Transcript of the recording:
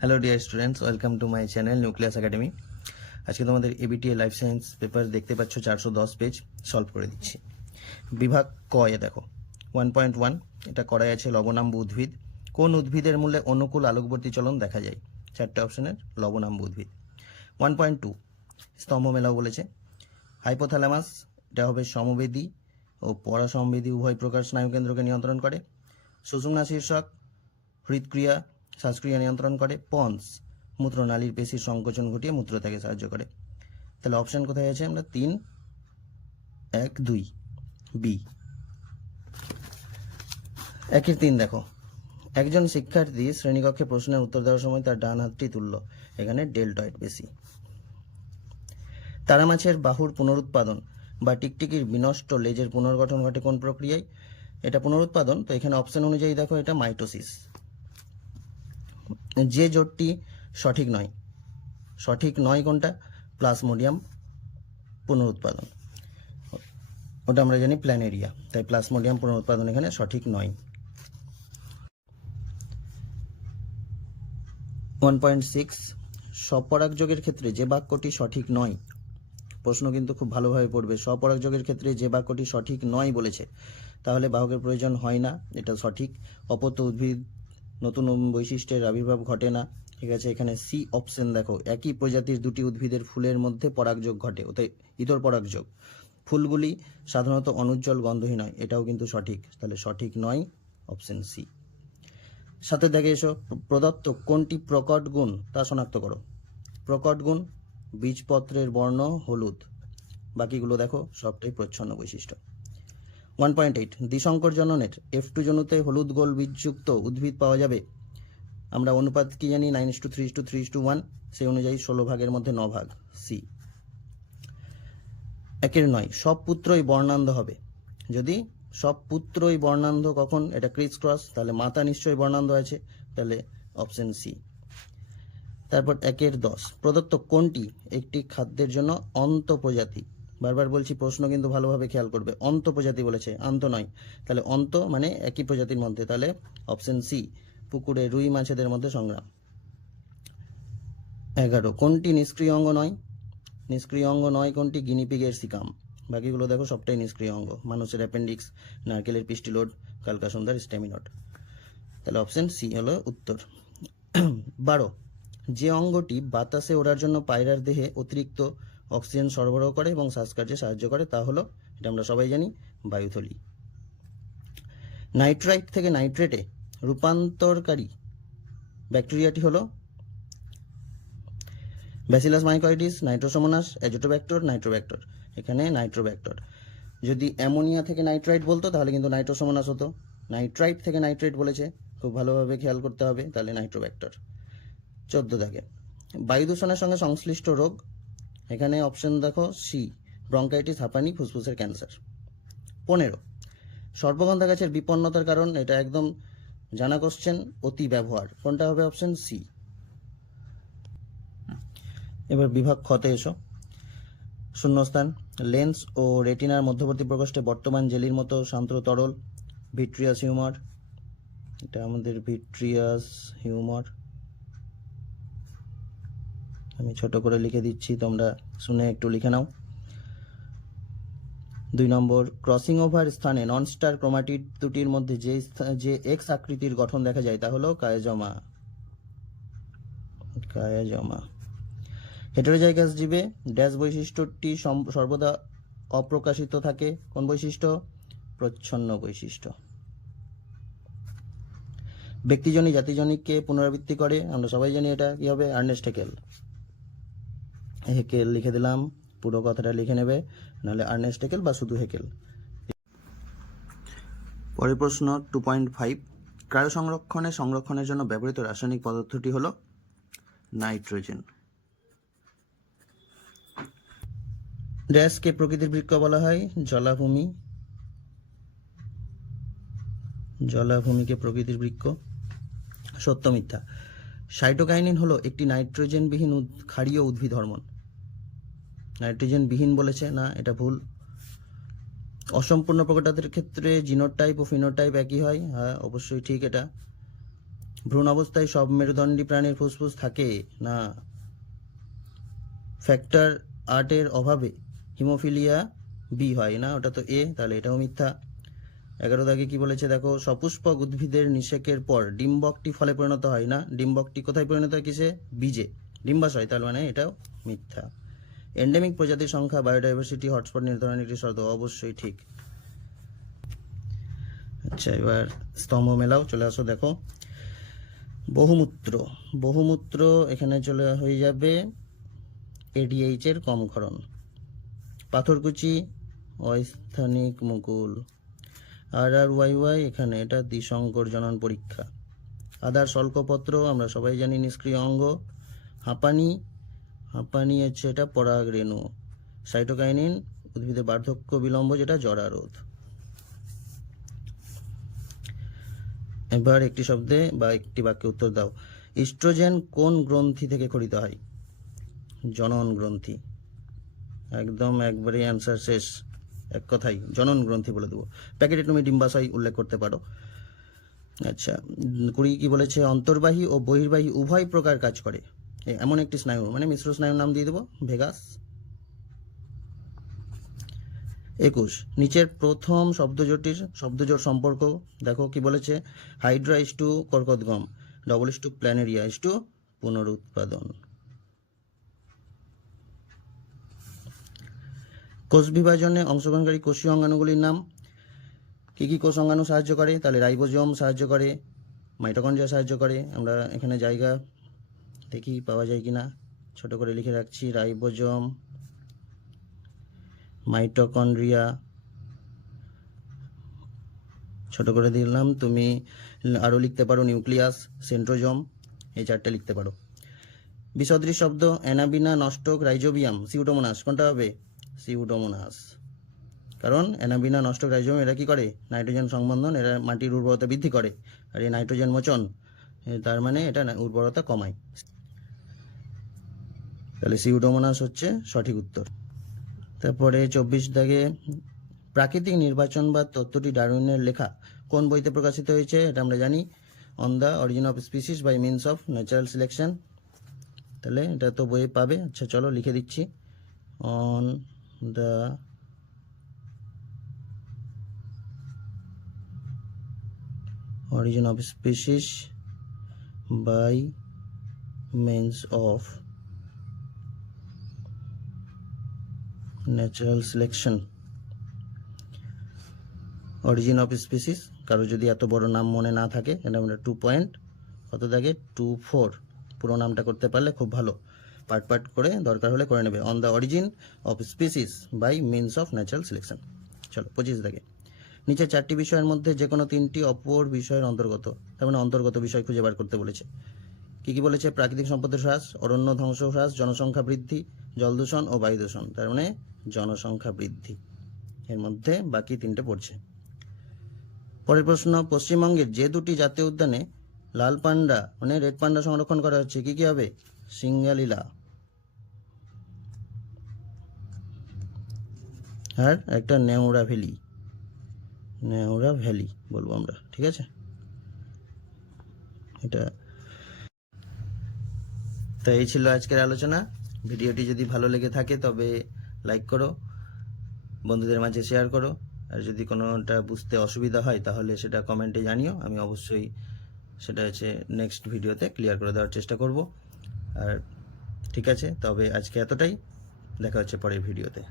Hello dear students, welcome to my channel nucleus academy. আজকে তোমাদের ABTA life science paper দেখতে পাচ্ছ, 410 page solve করে দিচ্ছি। বিভাগ ক এ দেখো 1.1, এটা করাই আছে লবণাম্ব উদ্ভিদ। কোন উদ্ভিদের মূলে অনুকূল আলোকবর্তী চলন দেখা যায়? চারটে অপশনের লবণাম্ব উদ্ভিদ। 1.2 স্তম্ভ মেলাও বলেছে। হাইপোথ্যালামাস, এটা হবে সমবেদী ও পরাসংবেদী উভয় প্রকার স্নায়ুকেন্দ্রকে নিয়ন্ত্রণ করে। সুষুম্না শীর্ষক হৃদক্রিয়া শ্বাসক্রিয়া নিয়ন্ত্রণ করে। পন্স, মূত্রনালীর পেশির সংকোচন ঘটিয়ে মূত্রত্যাগে সাহায্য করে। তাহলে অপশন কোথায় আছে? আমরা 3, 1, 2 বি। 1-3 দেখো, একজন শিক্ষার্থী শ্রেণীকক্ষে প্রশ্নের উত্তর দেওয়ার সময় তার ডান হাতটি তুলল। এখানে ডেল্টয়েড পেশি। তারামাছের বাহুর পুনরুৎপাদন বা টিকটিকির বিনষ্ট লেজের পুনর্গঠন ঘটে কোন প্রক্রিয়ায়? এটা পুনরুৎপাদন, তো এখানে অপশন অনুযায়ী দেখো এটা মাইটোসিস। যে জোটটি সঠিক নয় কোনটা? প্লাজমোডিয়াম পুনরুৎপাদন, ওটা আমরা জানি প্ল্যানেরিয়া, তাই প্লাজমোডিয়াম পুনরুৎপাদন এখানে সঠিক নয়। 1.6 স্বপরাগযোগের ক্ষেত্রে যে বাক্যটি সঠিক নয়, প্রশ্ন কিন্তু খুব ভালোভাবে পড়বে। স্বপরাগযোগের ক্ষেত্রে যে বাক্যটি সঠিক নয় বলেছে, তাহলে বাহকের প্রয়োজন হয় না, এটা সঠিক। অপত্য উদ্ভিদ নতুন বৈশিষ্ট্যের আবির্ভাব ঘটে না, ঠিক আছে। এখানে সি অপশন দেখো, একই প্রজাতির দুটি উদ্ভিদের ফুলের মধ্যে পরাগযোগ ঘটে, ওতে ইতর পরাগযোগ। ফুলগুলি সাধারণত অনুজ্জ্বল গন্ধহীন হয়, এটাও কিন্তু সঠিক, তাহলে সঠিক নয়, অপশন সি। সাথে দেখে এসো, প্রদত্ত কোনটি প্রকট গুণ তা শনাক্ত করো। প্রকট গুণ, বীজপত্রের বর্ণ হলুদ, বাকিগুলো দেখো সবটাই প্রচ্ছন্ন বৈশিষ্ট্য। 1.8 দ্বিসংকর জননের F2 জনুতে হলুদ গোল বীজযুক্ত উদ্ভিদ পাওয়া যাবে। আমরা অনুপাত কি জানি? 9:3:3:1, সেই অনুযায়ী 16 ভাগের মধ্যে 9 ভাগ, সি। 1-9 সব পুত্রই বর্ণান্ধ হবে। যদি সব পুত্রই বর্ণান্ধ কখন? এটা ক্রিস ক্রস, তাহলে মাতা নিশ্চয়ই বর্ণান্ধ আছে, তাহলে অপশন সি। তারপর 1-10 প্রদত্ত কোনটি একটি খাদ্যের জন্য অন্তঃপ্রজাতি? বারবার বলছি, প্রশ্ন কিন্তু ভালোভাবে খেয়াল করবে। অন্তঃপ্রজাতি বলেছে, আন্ত নয়, তাহলে অন্ত মানে একই প্রজাতির মধ্যে, তাহলে অপশন সি, পুকুরে রুই মাছেদের মধ্যে সংগ্রাম। 11 কোনটি নিষ্ক্রিয় অঙ্গ নয়? নিষ্ক্রিয় অঙ্গ নয় কোনটি? গিনিপিগের সিকাম, বাকিগুলো দেখো সবটাই নিষ্ক্রিয় অঙ্গ। মানুষের অ্যাপেন্ডিক্স, নারকেলের পিস্টিলোড, কালকাসন্ধার স্ট্যামিনট, তাহলে অপশন সি হলো উত্তর। 12 যে অঙ্গটি বাতাসে ওড়ার জন্য পায়রার দেহে অতিরিক্ত অক্সিজেন সরবরাহ করে এবং শ্বাসকার্যে সাহায্য করে, তা হলো, এটা আমরা সবাই জানি, বায়ুথলি। নাইট্রাইট থেকে নাইট্রেটে রূপান্তরকারী ব্যাকটেরিয়াটি হলো ব্যাসিলাস মাইকোয়েডিস, নাইট্রোসোমোনাস, অ্যাজোটোব্যাক্টর, নাইট্রোব্যাক্টর। এখানে নাইট্রোব্যাক্টর। যদি অ্যামোনিয়া থেকে নাইট্রাইট বলতো তাহলে কিন্তু নাইট্রোসোমোনাস হতো। নাইট্রাইট থেকে নাইট্রেট বলেছে, খুব ভালোভাবে খেয়াল করতে হবে, তাহলে নাইট্রোব্যাক্টর। 14 দাগে বায়ু দূষণের সঙ্গে সংশ্লিষ্ট রোগ, এখানে অপশন দেখো সি, ব্রঙ্কাইটিস, হাঁপানি, ফুসফুসের ক্যান্সার। 15 সর্পগন্ধা গাছের বিপন্নতার কারণ, এটা একদম জানা কোশ্চেন, অতি ব্যবহার, কোনটা হবে? Option C. এবার বিভাগ খতে এসো। শূন্যস্থান, লেন্স ও রেটিনার মধ্যবর্তী প্রকোষ্ঠে বর্তমান জেলির মতো শান্ত তরল, ভিট্রিয়াস হিউমার, এটা আমাদের ভিট্রিয়াস হিউমার, আমি ছোট করে লিখে দিচ্ছি, তোমরা শুনে একটু লিখে নাও। 2 নম্বর, ক্রসিং ওভার স্থানে ননস্টার ক্রোমাটিড দুটির মধ্যে যে এক্স আকৃতির গঠন দেখা যায় তা হলো কায়াজমা। হেটেরোজাইগাস জীবে ড্যাশ বৈশিষ্ট্যটি সর্বদা অপ্রকাশিত থাকে, কোন বৈশিষ্ট্য? প্রচ্ছন্ন বৈশিষ্ট্য। ব্যক্তিজনিক জাতিজনিককে পুনরাবৃত্তি করে, আমরা সবাই জানি, এটা কি হবে? Ernst Haeckel. হেকেল লিখে দিলাম, পুরো কথাটা লিখে নেবে, নাহলে আর্নেস্ট হেকেল বা শুধু হেকেল। পরের প্রশ্ন 2.5 ক্রায়ো সংরক্ষণের জন্য ব্যবহৃত রাসায়নিক পদার্থটি হলো নাইট্রোজেন। ড্যাশকে প্রকৃতির বৃক্ষ বলা হয়? জলাভূমিকে প্রকৃতির বৃক্ষ। সত্য মিথ্যা? সাইটোকাইনিন হলো একটি নাইট্রোজেনবিহীন ক্ষারীয় উদ্ভিদ হরমোন। নাইট্রোজেন বিহীন বলেছে, না, এটা ভুল। অসম্পূর্ণ প্রকটাদের ক্ষেত্রে জিনোটাইপ ও ফিনোটাইপ একই হয়, হ্যাঁ অবশ্যই ঠিক এটা। ভ্রূণ অবস্থায় সব মেরুদণ্ডী প্রাণীর ফুসফুস থাকে না। ফ্যাক্টর 8 অভাবে হিমোফিলিয়া বি হয় না, ওটা তো এ, তাহলে এটাও মিথ্যা। 11 দাগে কি বলেছে দেখো, সপুষ্পক উদ্ভিদের নিষেকের পর ডিম্বকটি ফলে পরিণত হয় না। ডিম্বকটি কোথায় পরিণত হয়? কিসে? বীজে। ডিম্বাশয়, তার মানে এটাও মিথ্যা। এন্ডেমিক প্রজাতির সংখ্যা বায়োডাইভার্সিটি হটস্পট নির্ধারণের একটি শর্ত, অবশ্যই ঠিক। আচ্ছা, এবার স্তম্ভ মেলাও, চলে আসো দেখো। বহুমূত্র, বহুমূত্র এখানে চলে হয়ে যাবে এডিএইচ এর কম ক্ষরণ। পাথরকুচি অস্থানিক মুকুল। RRYY এখানে এটা দ্বিসংকর জনন পরীক্ষা। আদার শল্কপত্র আমরা সবাই জানি নিষ্ক্রিয় অঙ্গ। হাঁপানি, হাঁপানি হচ্ছে এটা পরাগ রেণু। সাইটোকাইনিন উদ্ভিদের বার্ধক্য বিলম্ব, যেটা জরারোধ। এবার একটি শব্দে বা একটি বাক্যে উত্তর দাও। ইস্ট্রোজেন কোন গ্রন্থি থেকে খরিত হয়? জনন গ্রন্থি। একদম একবারে অ্যান্সার শেষ, এক কথাই জনন গ্রন্থি বলে দেবো। প্যাকেটে তুমি ডিম্বাশয় উল্লেখ করতে পারো। আচ্ছা, 20 কি বলেছে? অন্তর্বাহী ও বহির্বাহী উভয় প্রকার কাজ করে এমন একটি স্নায়ু, মানে মিশ্র স্নায়ুর নাম দিয়ে দেবো ভেগাস। 21 নিচের প্রথম শব্দজোট সম্পর্ক দেখো কি বলেছে? হাইড্রা ইস টু কর্কটগম, ডবল is to planaria is to পুনরুৎপাদন। কোষ বিভাজনে অংশগ্রহণকারী কোষীয় অঙ্গাণুগুলির নাম। কি কি কোষ অঙ্গাণু সাহায্য করে? তাহলে রাইবোজোম সাহায্য করে, মাইটোকন্ড্রিয়া সাহায্য করে। আমরা এখানে জায়গা দেখি পাওয়া যায় কিনা, ছোট করে লিখে রাখছি। রাইবোজোম, মাইটোকন্ড্রিয়া, ছোট করে দিলাম। তুমি আরও লিখতে পারো নিউক্লিয়াস, সেন্ট্রোজোম, এই 4টে লিখতে পারো। বিসদৃশ শব্দ অ্যানাবিনা, নস্টক, রাইজোবিয়াম, সিউডোমোনাস, কোনটা হবে? সিউডোমোনাস। কারণ অ্যানাবিনা, নস্টক, রাইজোবিয়াম এরা কি করে? নাইট্রোজেন সংবন্ধন, এরা মাটির উর্বরতা বৃদ্ধি করে, আর এই নাইট্রোজেন মোচন, তার মানে এটা উর্বরতা কমায়। তাহলে সিউডোমোনাস হচ্ছে সঠিক উত্তর। তারপরে 24 দাগে প্রাকৃতিক নির্বাচনবাদ তত্ত্বটি ডারউইনের লেখা কোন বইতে প্রকাশিত হয়েছে? এটা আমরা জানি, on the origin of species by means of natural selection. তাহলে এটা তো বইয়ে পাবে। আচ্ছা চলো লিখে দিচ্ছি, on the origin of species by means of natural selection। Origin of species, কারো যদি এত বড় নাম মনে না থাকে, এটা আমরা 2 পয়েন্ট কত দাগে 24 পুরো নামটা করতে পারলে খুব ভালো। পার্ট পার্ট করে দরকার হলে করে নেবে। On the origin of species by means of natural selection. চলো 25 দাগে নিচে 4টি বিষয়ের মধ্যে যে কোনো 3টি অপর বিষয়ের অন্তর্গত, তার মানে অন্তর্গত বিষয় খুঁজে বার করতে বলেছে। কি কি বলেছে? প্রাকৃতিক সম্পদের হ্রাস, অরণ্য ধ্বংস হ্রাস, জনসংখ্যা বৃদ্ধি, জল দূষণ ও বায়ু দূষণ, তার মানে জনসংখ্যা বৃদ্ধি। এর মধ্যে বাকি 3টে পড়ছে। পরের প্রশ্ন, পশ্চিমবঙ্গের যে 2টি জাতীয় উদ্যানে লাল পান্ডা মানে রেড পান্ডা সংরক্ষণ করা হচ্ছে, কি কি হবে? সিঙ্গালীলা আর একটা নেওড়া ভ্যালি, নেওড়া ভ্যালি বলবো আমরা, ঠিক আছে? এটা তো এই ছিল আজকের আলোচনা। ভিডিওটি যদি ভালো লেগে থাকে তবে লাইক করো, বন্ধুদের মাঝে শেয়ার করো, আর যদি কোনোটা বুঝতে অসুবিধা হয় তাহলে সেটা কমেন্টে জানিও, আমি অবশ্যই সেটা হচ্ছে নেক্সট ভিডিওতে ক্লিয়ার করে দেওয়ার চেষ্টা করব। আর ঠিক আছে, তবে আজকে এতটাই, দেখা হচ্ছে পরের ভিডিওতে।